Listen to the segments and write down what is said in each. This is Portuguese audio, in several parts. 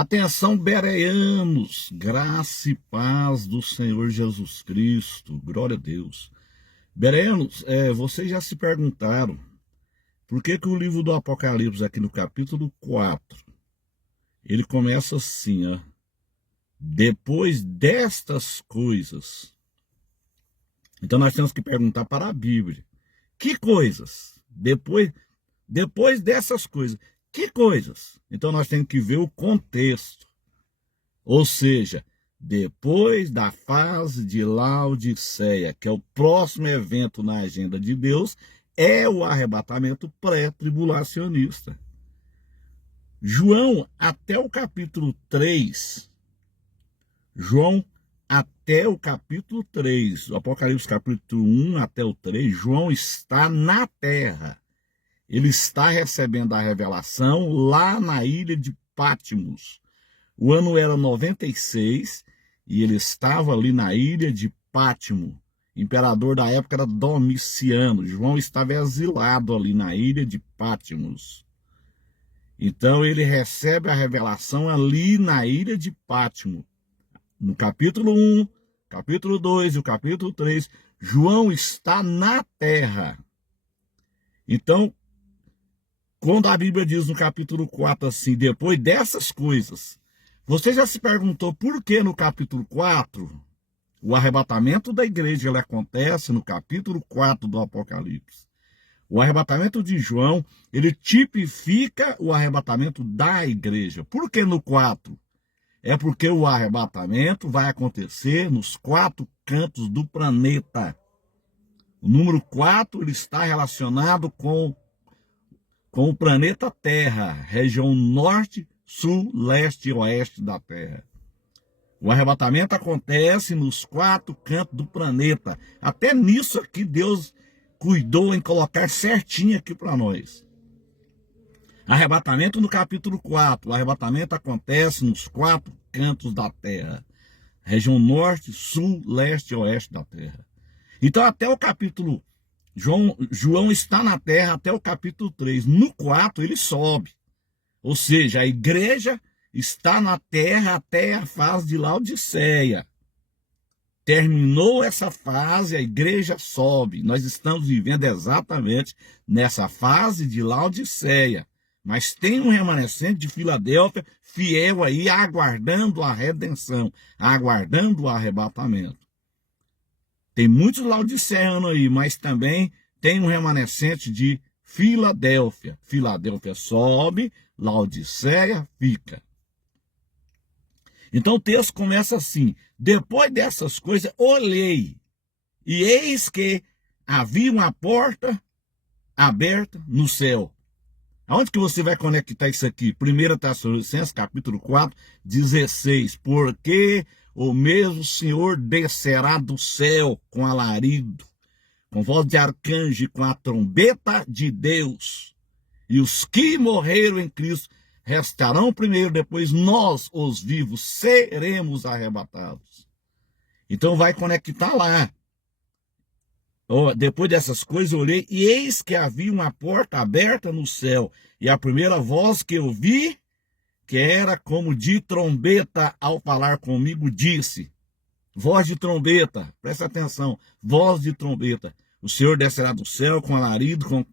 Atenção, bereanos, graça e paz do Senhor Jesus Cristo, glória a Deus. Bereanos, vocês já se perguntaram por que o livro do Apocalipse, aqui no capítulo 4, ele começa assim, ó, depois destas coisas. Então nós temos que perguntar para a Bíblia, que coisas? Depois dessas coisas, que coisas? Então nós temos que ver o contexto. Ou seja, depois da fase de Laodiceia, que é o próximo evento na agenda de Deus, é o arrebatamento pré-tribulacionista. João, até o capítulo 3, o Apocalipse capítulo 1 até o 3, João está na terra. Ele está recebendo a revelação lá na ilha de Patmos. O ano era 96 e ele estava ali na ilha de Patmos. O imperador da época era Domiciano. João estava exilado ali na ilha de Patmos. Então ele recebe a revelação ali na ilha de Patmos. No capítulo 1, capítulo 2 e o capítulo 3, João está na terra. Então, quando a Bíblia diz no capítulo 4 assim, depois dessas coisas, você já se perguntou por que no capítulo 4, o arrebatamento da igreja ele acontece no capítulo 4 do Apocalipse. O arrebatamento de João, ele tipifica o arrebatamento da igreja. Por que no 4? É porque o arrebatamento vai acontecer nos 4 cantos do planeta. O número 4 ele está relacionado com o planeta Terra, região norte, sul, leste e oeste da Terra. O arrebatamento acontece nos 4 cantos do planeta. Até nisso aqui Deus cuidou em colocar certinho aqui para nós. Arrebatamento no capítulo 4. O arrebatamento acontece nos 4 cantos da Terra. Região norte, sul, leste e oeste da Terra. Então até o capítulo João está na terra até o capítulo 3. No 4 ele sobe. Ou seja, a igreja está na terra até a fase de Laodiceia. Terminou essa fase, a igreja sobe. Nós estamos vivendo exatamente nessa fase de Laodiceia. Mas tem um remanescente de Filadélfia fiel aí, aguardando a redenção, aguardando o arrebatamento. Tem muitos laodiceanos aí, mas também tem um remanescente de Filadélfia. Filadélfia sobe, Laodiceia fica. Então o texto começa assim: depois dessas coisas, olhei, e eis que havia uma porta aberta no céu. Aonde que você vai conectar isso aqui? 1 Tessalonicenses, capítulo 4, 16. Porque o mesmo Senhor descerá do céu com alarido, com voz de arcanjo e com a trombeta de Deus. E os que morreram em Cristo restarão primeiro, depois nós, os vivos, seremos arrebatados. Então vai conectar lá. Depois dessas coisas eu olhei, e eis que havia uma porta aberta no céu. E a primeira voz que eu vi, que era como de trombeta ao falar comigo, disse: voz de trombeta, presta atenção, voz de trombeta. O Senhor descerá do céu com alarido,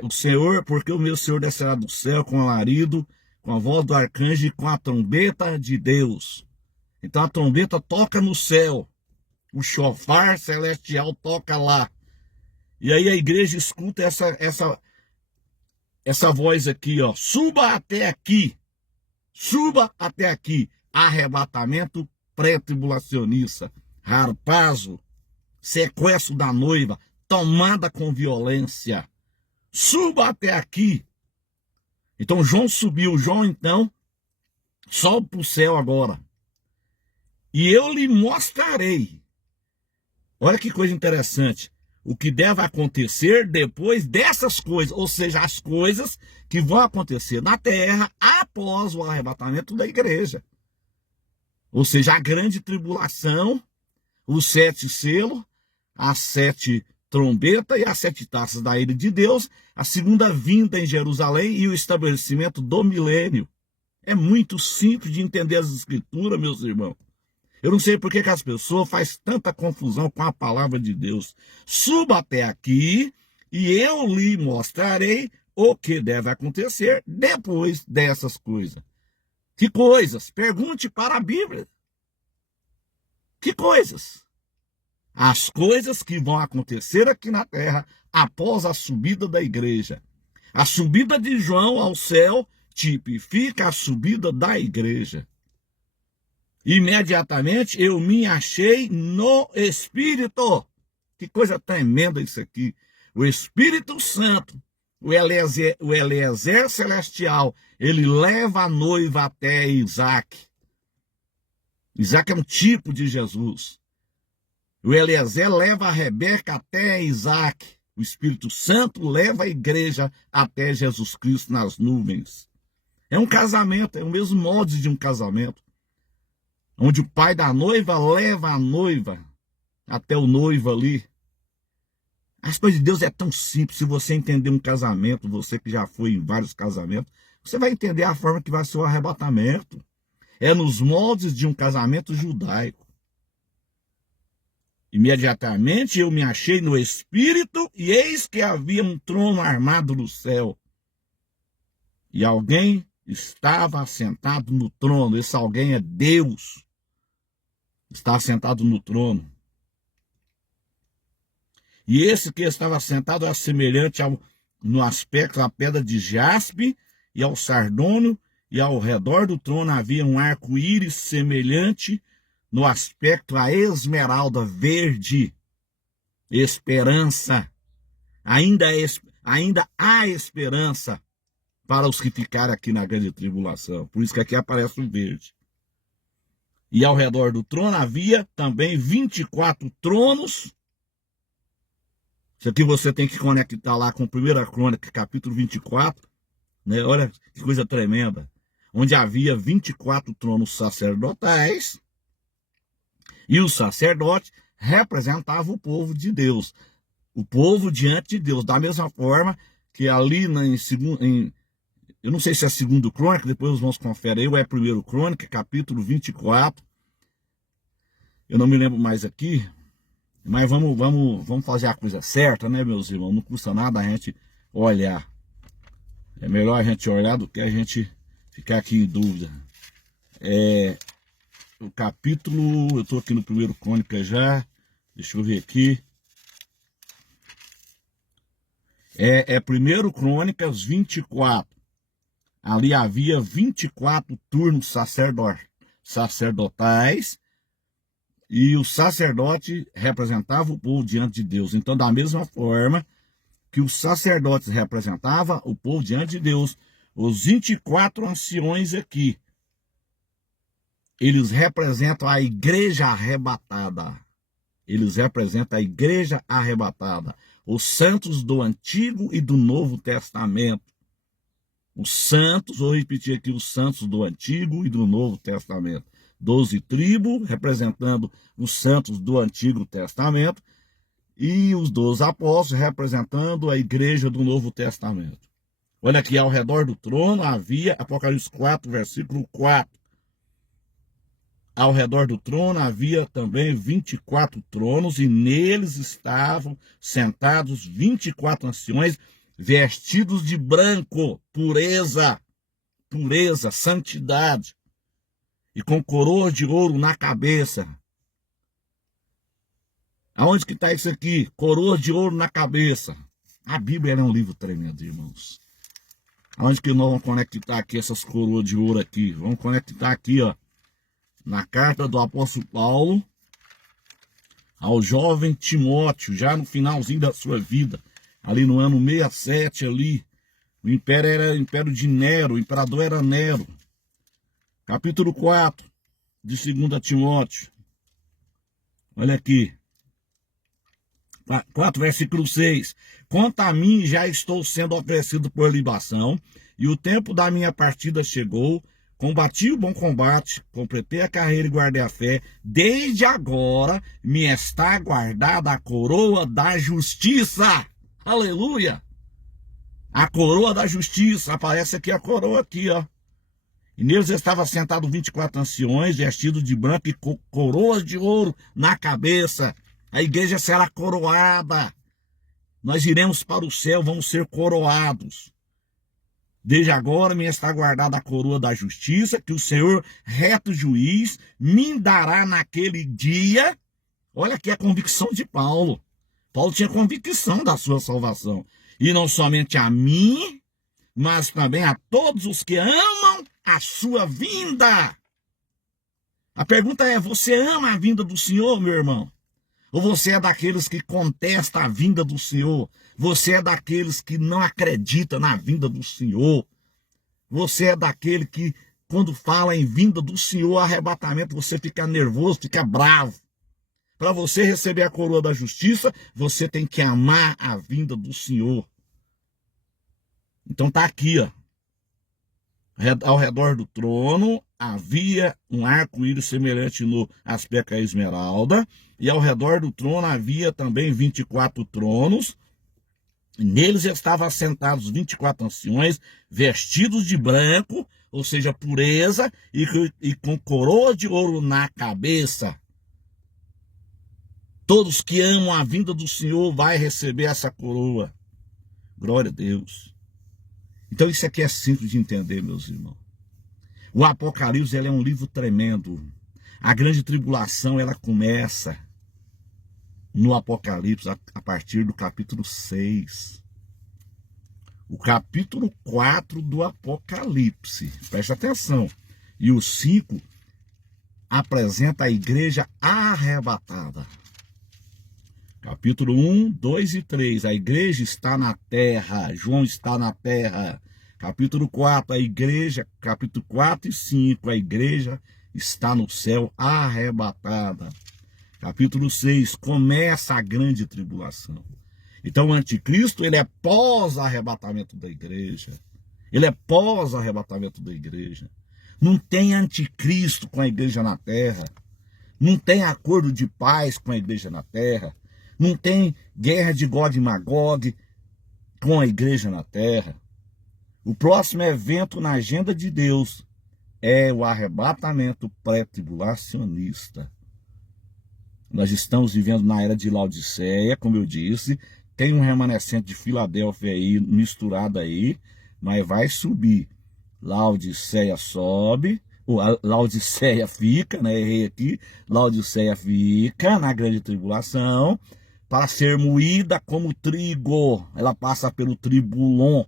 o Senhor, porque o meu Senhor descerá do céu com alarido, com a voz do arcanjo e com a trombeta de Deus. Então a trombeta toca no céu. O chofar celestial toca lá. E aí a igreja escuta essa voz aqui, ó. Suba até aqui. Suba até aqui. Arrebatamento pré-tribulacionista. Harpazo. Sequestro da noiva. Tomada com violência. Suba até aqui. Então João subiu. João então sobe para o céu agora. E eu lhe mostrarei. Olha que coisa interessante. O que deve acontecer depois dessas coisas. Ou seja, as coisas que vão acontecer na terra após o arrebatamento da igreja. Ou seja, a grande tribulação, os 7 selos, as 7 trombeta e as 7 taças da ira de Deus, a segunda vinda em Jerusalém e o estabelecimento do milênio. É muito simples de entender as escrituras, meus irmãos. Eu não sei por que as pessoas fazem tanta confusão com a palavra de Deus. Suba até aqui e eu lhe mostrarei o que deve acontecer depois dessas coisas. Que coisas? Pergunte para a Bíblia. Que coisas? As coisas que vão acontecer aqui na terra após a subida da igreja. A subida de João ao céu tipifica a subida da igreja. Imediatamente eu me achei no Espírito. Que coisa tremenda isso aqui. O Espírito Santo, o Eliezer celestial, ele leva a noiva até Isaac. Isaac é um tipo de Jesus. O Eliezer leva a Rebeca até Isaac. O Espírito Santo leva a igreja até Jesus Cristo nas nuvens. É um casamento, é o mesmo molde de um casamento. Onde o pai da noiva leva a noiva até o noivo ali. As coisas de Deus é tão simples. Se você entender um casamento, você que já foi em vários casamentos, você vai entender a forma que vai ser o arrebatamento. É nos moldes de um casamento judaico. Imediatamente eu me achei no Espírito e eis que havia um trono armado no céu. E alguém estava assentado no trono. Esse alguém é Deus. Está sentado no trono. E esse que estava sentado era semelhante no aspecto à pedra de jaspe e ao sardônio, e ao redor do trono havia um arco-íris semelhante no aspecto à esmeralda verde. Esperança. Ainda há esperança para os que ficarem aqui na grande tribulação. Por isso que aqui aparece o verde. E ao redor do trono havia também 24 tronos. Isso aqui você tem que conectar lá com 1 Crônica, capítulo 24. Né? Olha que coisa tremenda. Onde havia 24 tronos sacerdotais. E os sacerdotes representavam o povo de Deus. O povo diante de Deus. Da mesma forma que ali eu não sei se é 2 Crônica, depois os irmãos conferem aí, ou é 1 Crônica, capítulo 24. Eu não me lembro mais aqui, mas vamos fazer a coisa certa, né, meus irmãos? Não custa nada a gente olhar. É melhor a gente olhar do que a gente ficar aqui em dúvida. O capítulo, eu estou aqui no 1 Crônica já, deixa eu ver aqui. É 1 Crônicas 24. Ali havia 24 turnos sacerdotais e o sacerdote representava o povo diante de Deus. Então, da mesma forma que os sacerdotes representavam o povo diante de Deus, os 24 anciões aqui, eles representam a igreja arrebatada. Eles representam a igreja arrebatada. Os santos do Antigo e do Novo Testamento. Os santos, vou repetir aqui, os santos do Antigo e do Novo Testamento. 12 tribos, representando os santos do Antigo Testamento. E os 12 apóstolos, representando a igreja do Novo Testamento. Olha aqui, ao redor do trono havia, Apocalipse 4, versículo 4. Ao redor do trono havia também 24 tronos, e neles estavam sentados 24 anciões, vestidos de branco, pureza, santidade, e com coroa de ouro na cabeça. Aonde que está isso aqui? Coroa de ouro na cabeça. A Bíblia é um livro tremendo, irmãos. Aonde que nós vamos conectar aqui essas coroas de ouro aqui? Vamos conectar aqui, ó, na carta do apóstolo Paulo ao jovem Timóteo, já no finalzinho da sua vida, ali no ano 67, ali, o império era o império de Nero, o imperador era Nero. Capítulo 4 de 2 Timóteo. Olha aqui. 4, versículo 6. Quanto a mim, já estou sendo oferecido por libação, e o tempo da minha partida chegou. Combati o bom combate, completei a carreira e guardei a fé. Desde agora me está guardada a coroa da justiça. Aleluia! A coroa da justiça. Aparece aqui a coroa aqui, ó. E neles estavam sentados 24 anciões, vestidos de branco e com coroas de ouro na cabeça. A igreja será coroada. Nós iremos para o céu, vamos ser coroados. Desde agora me está guardada a coroa da justiça, que o Senhor, reto juiz, me dará naquele dia. Olha aqui a convicção de Paulo. Paulo tinha convicção da sua salvação. E não somente a mim, mas também a todos os que amam a sua vinda. A pergunta é, você ama a vinda do Senhor, meu irmão? Ou você é daqueles que contesta a vinda do Senhor? Você é daqueles que não acredita na vinda do Senhor? Você é daquele que, quando fala em vinda do Senhor, arrebatamento, você fica nervoso, fica bravo. Para você receber a coroa da justiça, você tem que amar a vinda do Senhor. Então tá aqui, ó. Ao redor do trono havia um arco-íris semelhante no aspecto à esmeralda, e ao redor do trono havia também 24 tronos. Neles estavam assentados 24 anciões, vestidos de branco, ou seja, pureza, e com coroa de ouro na cabeça. Todos que amam a vinda do Senhor vão receber essa coroa. Glória a Deus. Então isso aqui é simples de entender, meus irmãos. O Apocalipse é um livro tremendo. A grande tribulação ela começa no Apocalipse a partir do capítulo 6. O capítulo 4 do Apocalipse, preste atenção. E o 5 apresenta a igreja arrebatada. Capítulo 1, 2 e 3, a igreja está na terra, João está na terra. Capítulo 4, a igreja, capítulo 4 e 5, a igreja está no céu arrebatada. Capítulo 6, começa a grande tribulação. Então o anticristo, ele é pós-arrebatamento da igreja. Ele é pós-arrebatamento da igreja. Não tem anticristo com a igreja na terra. Não tem acordo de paz com a igreja na terra. Não tem guerra de Gog e Magog com a igreja na terra. O próximo evento na agenda de Deus é o arrebatamento pré-tribulacionista. Nós estamos vivendo na era de Laodiceia, como eu disse. Tem um remanescente de Filadélfia aí, misturado aí, mas vai subir. Laodiceia sobe, Laodiceia fica, né? Errei aqui. Laodiceia fica na grande tribulação para ser moída como trigo. Ela passa pelo tribulon.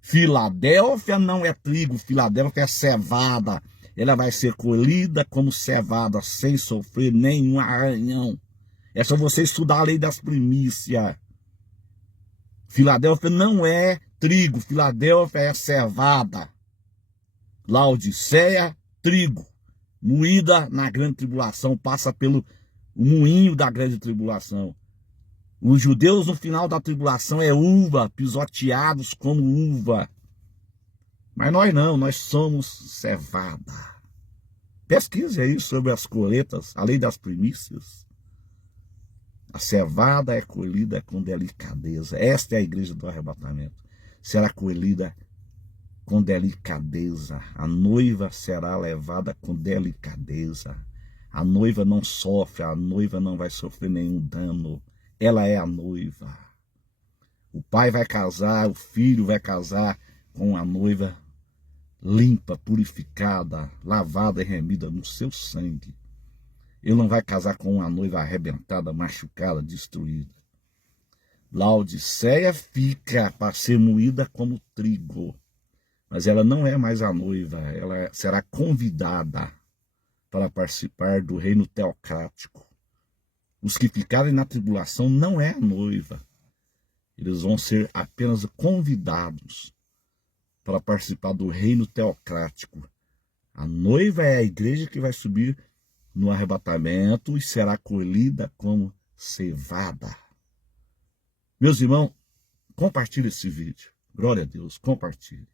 Filadélfia não é trigo, Filadélfia é cevada. Ela vai ser colhida como cevada, sem sofrer nenhum arranhão. É só você estudar a lei das primícias. Filadélfia não é trigo, Filadélfia é cevada. Laodiceia, trigo. Moída na grande tribulação, passa pelo moinho da grande tribulação. Os judeus no final da tribulação é uva, pisoteados como uva. Mas nós não, nós somos cevada. Pesquise aí sobre as colheitas, a lei das primícias. A cevada é colhida com delicadeza. Esta é a igreja do arrebatamento. Será colhida com delicadeza. A noiva será levada com delicadeza. A noiva não sofre, a noiva não vai sofrer nenhum dano. Ela é a noiva. O pai vai casar, o filho vai casar com a noiva limpa, purificada, lavada e remida no seu sangue. Ele não vai casar com uma noiva arrebentada, machucada, destruída. Laodiceia fica para ser moída como trigo. Mas ela não é mais a noiva, ela será convidada para participar do reino teocrático. Os que ficarem na tribulação não é a noiva. Eles vão ser apenas convidados para participar do reino teocrático. A noiva é a igreja que vai subir no arrebatamento e será colhida como cevada. Meus irmãos, compartilhe esse vídeo. Glória a Deus, compartilhe.